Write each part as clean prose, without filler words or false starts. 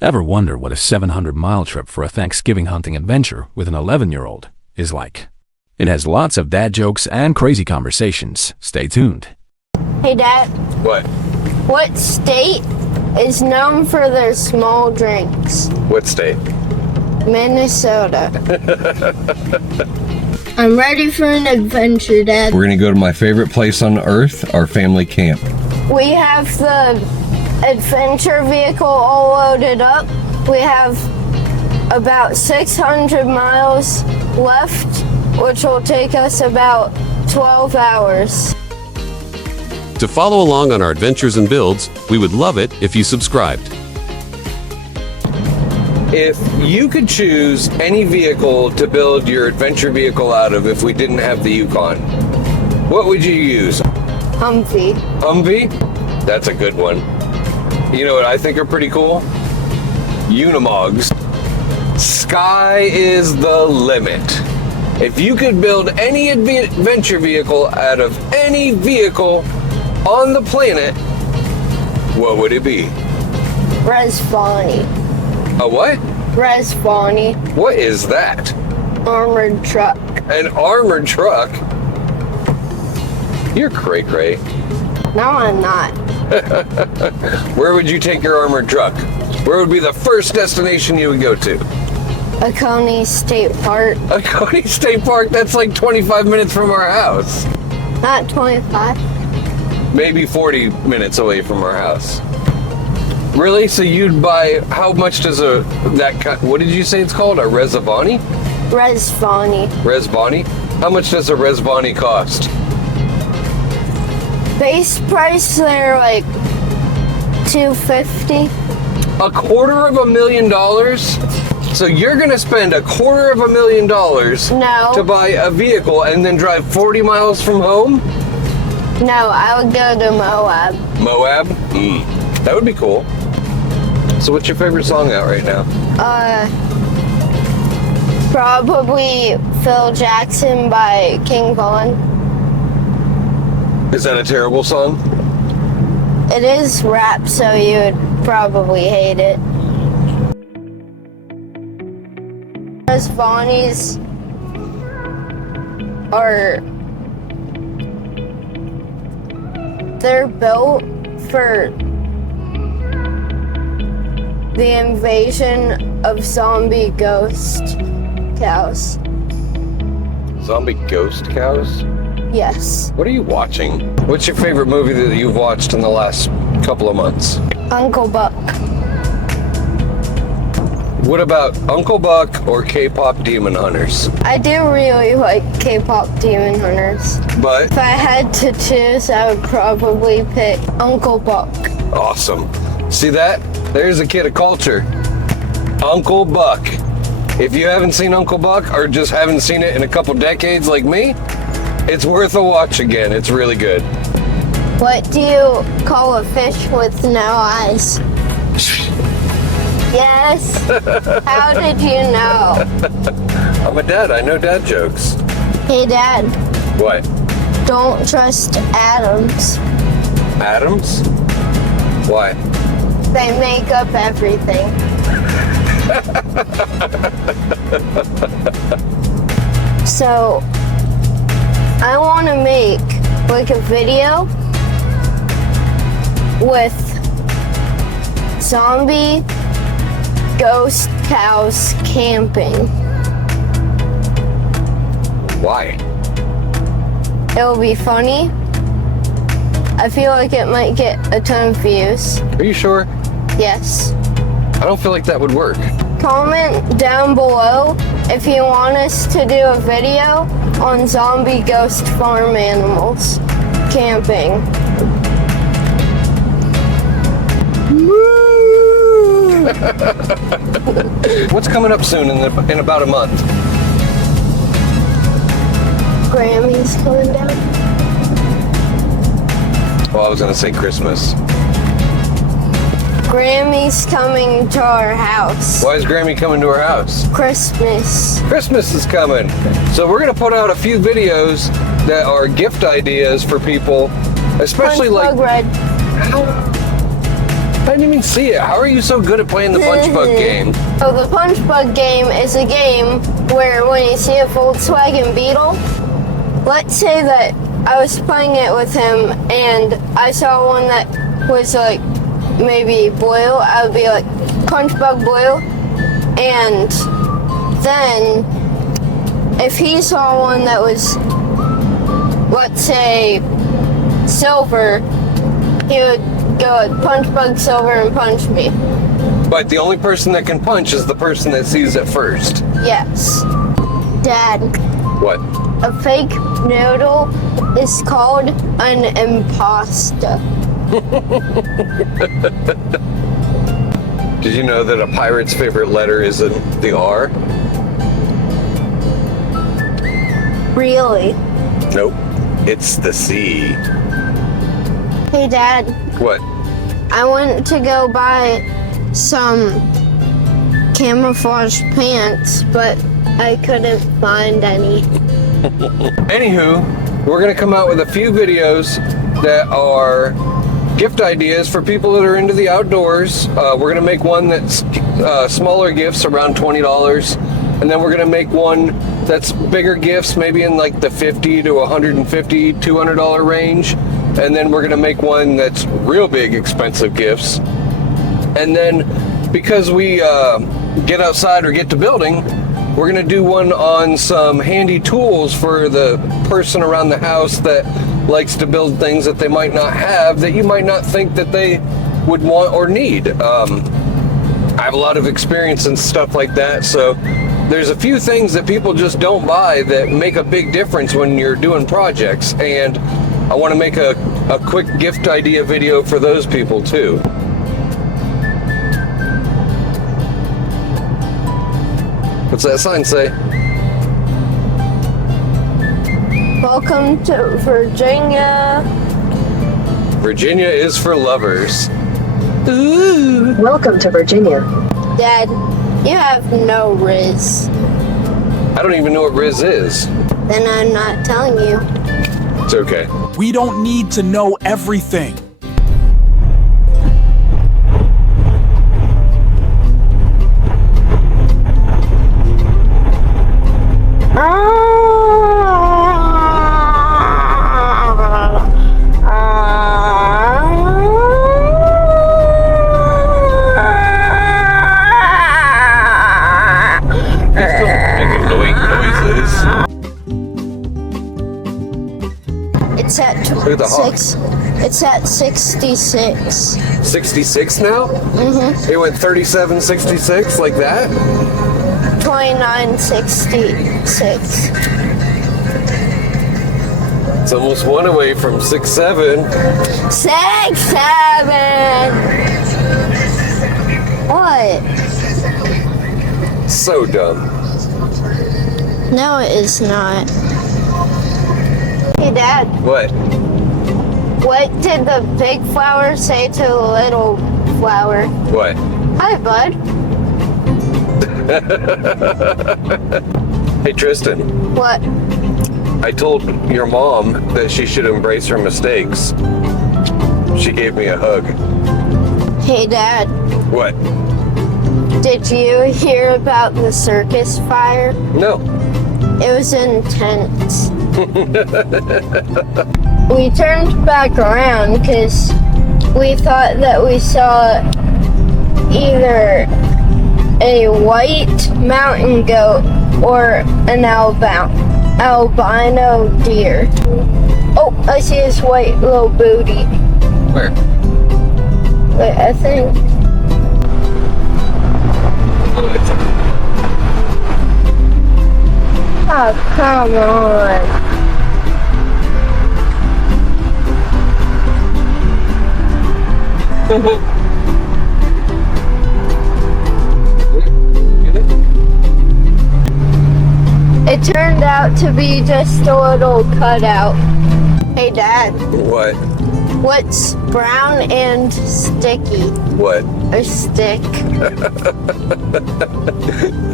Ever wonder what a 700-mile trip for a Thanksgiving hunting adventure with an 11-year-old is like? It has lots of dad jokes and crazy conversations. Stay tuned. Hey, Dad. What? What state is known for their small drinks? What state? Minnesota. I'm ready for an adventure, Dad. We're gonna go to my favorite place on earth, our family camp. We have the adventure vehicle all loaded up. We have about 600 miles left, which will take us about 12 hours. To follow along on our adventures and builds, we would love it if you subscribed. If you could choose any vehicle to build your adventure vehicle out of if we didn't have the Yukon, what would you use? Humvee. Humvee? That's a good one. You know what I think are pretty cool? Unimogs. Sky is the limit. If you could build any adventure vehicle out of any vehicle on the planet, what would it be? Resvani. A what? Resvani. What is that? Armored truck. An armored truck? You're cray-cray. No, I'm not. Where would you take your armored truck? Where would be the first destination you would go to? Allegheny State Park. Allegheny State Park? That's like 25 minutes from our house. Not 25. Maybe 40 minutes away from our house. Really? So you'd buy, how much does what did you say it's called? A Resvani? Resvani. Resvani? How much does a Resvani cost? Base price, they're like $250. $250,000? So you're gonna spend $250,000 No. to buy a vehicle and then drive 40 miles from home? No, I would go to Moab. Moab? That would be cool. So what's your favorite song out right now? Probably Phil Jackson by King Von. Is that a terrible song? It is rap, so you would probably hate it. Resvanis they're built for the invasion of zombie ghost cows. Zombie ghost cows? Yes. What are you watching? What's your favorite movie that you've watched in the last couple of months? Uncle Buck. What about Uncle Buck or K-pop Demon Hunters? I do really like K-pop Demon Hunters. But If I had to choose, I would probably pick Uncle Buck. awesome. See that? There's a kid of culture. Uncle Buck. If you haven't seen Uncle Buck or just haven't seen it in a couple decades like me, it's worth a watch again. It's really good. What do you call a fish with no eyes? Yes. How did you know? I'm a dad. I know dad jokes. Hey, Dad, What? don't trust atoms. Adams? Why? They make up everything. So, I want to make like a video with zombie ghost cows camping. Why? It'll be funny. I feel like it might get a ton of views. Are you sure? Yes. I don't feel like that would work. Comment down below if you want us to do a video on zombie ghost farm animals camping. What's coming up soon in about a month? Grammy's coming down. Well, I was gonna say Christmas. Grammy's coming to our house. Why is Grammy coming to our house? Christmas. Christmas is coming. So we're gonna put out a few videos that are gift ideas for people, especially Punch like Bug Red. I didn't even see it. How are you so good at playing the punch bug game? So the punch bug game is a game where when you see a Volkswagen Beetle, let's say that I was playing it with him and I saw one that was like maybe blue, I would be like punch bug blue, and then if he saw one that was, let's say, silver, he would go like punch bug silver and punch me. But the only person that can punch is the person that sees it first. Yes. Dad, What? a fake noodle is called an impasta. Did you know that a pirate's favorite letter is the R? Really? Nope. It's the C. Hey Dad, What? I went to go buy some camouflage pants, but I couldn't find any. Anywho, we're going to come out with a few videos that are gift ideas for people that are into the outdoors. We're going to make one that's smaller gifts, around $20. And then we're going to make one that's bigger gifts, maybe in like the $50 to $150, $200 range. And then we're going to make one that's real big, expensive gifts. And then because we get outside or get to building, we're going to do one on some handy tools for the person around the house that likes to build things that they might not have, that you might not think that they would want or need. I have a lot of experience in stuff like that, so there's a few things that people just don't buy that make a big difference when you're doing projects, and I want to make a quick gift idea video for those people too. What's that sign say? Welcome to Virginia. Virginia is for lovers. Ooh. Welcome to Virginia. Dad, you have no riz. I don't even know what Riz is. Then I'm not telling you. It's okay. We don't need to know everything. It's at Look at the hawk. It's at 66. 66 now? Mm-hmm. It went 37, 66, like that? 2966. It's almost one away from 67. 67. What? So dumb. No, it is not. Hey, Dad. What? What did the big flower say to the little flower? What? Hi, bud. Hey, Tristan. What? I told your mom that she should embrace her mistakes. She gave me a hug. Hey, Dad. What? Did you hear about the circus fire? No. It was intense. We turned back around because we thought that we saw either a white mountain goat or an albino deer. Oh, I see his white little booty. Where? Wait, I think. Oh, come on. It turned out to be just a little cutout. Hey, Dad. What? What's brown and sticky? What? A stick.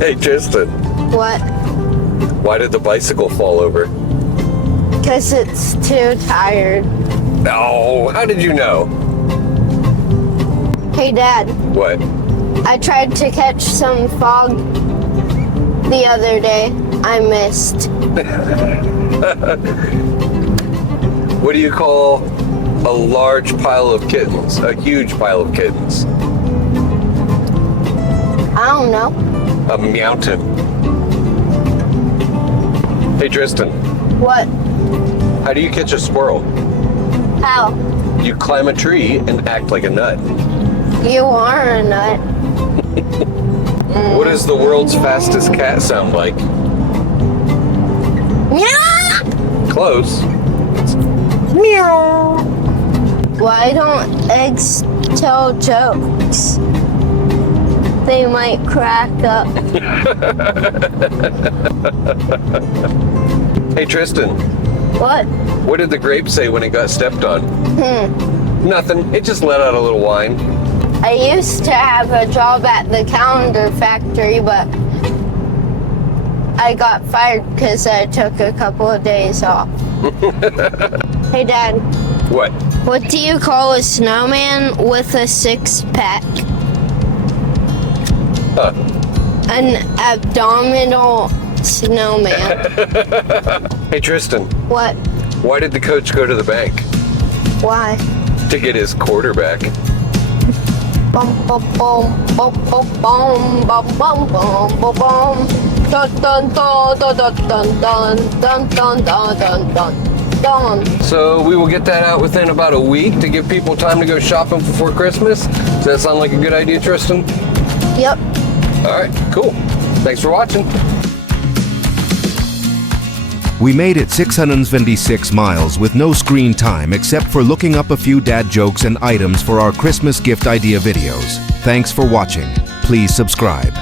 Hey, Tristan. What? Why did the bicycle fall over? Because it's too tired. No, how did you know? Hey, Dad. What? I tried to catch some fog the other day. I missed. What do you call a large pile of kittens? A huge pile of kittens? I don't know. A mountain. Hey, Tristan. What? How do you catch a squirrel? How? You climb a tree and act like a nut. You are a nut. What does the world's fastest cat sound like? Meow! Close. Meow! Why don't eggs tell jokes? They might crack up. Hey, Tristan. What? What did the grape say when it got stepped on? Nothing. It just let out a little whine. I used to have a job at the calendar factory, but I got fired because I took a couple of days off. Hey, Dad. What? What do you call a snowman with a six-pack? Huh. An abdominal snowman. Hey, Tristan. What? Why did the coach go to the bank? Why? To get his quarterback. Bum bum bum bum bum bum bum bum bum bum bum. Dun dun dun dun dun dun dun dun dun dun dun dun. So we will get that out within about a week to give people time to go shopping before Christmas. Does that sound like a good idea, Tristan? Yep. All right, cool. Thanks for watching. We made it 626 miles with no screen time except for looking up a few dad jokes and items for our Christmas gift idea videos. Thanks for watching. Please subscribe.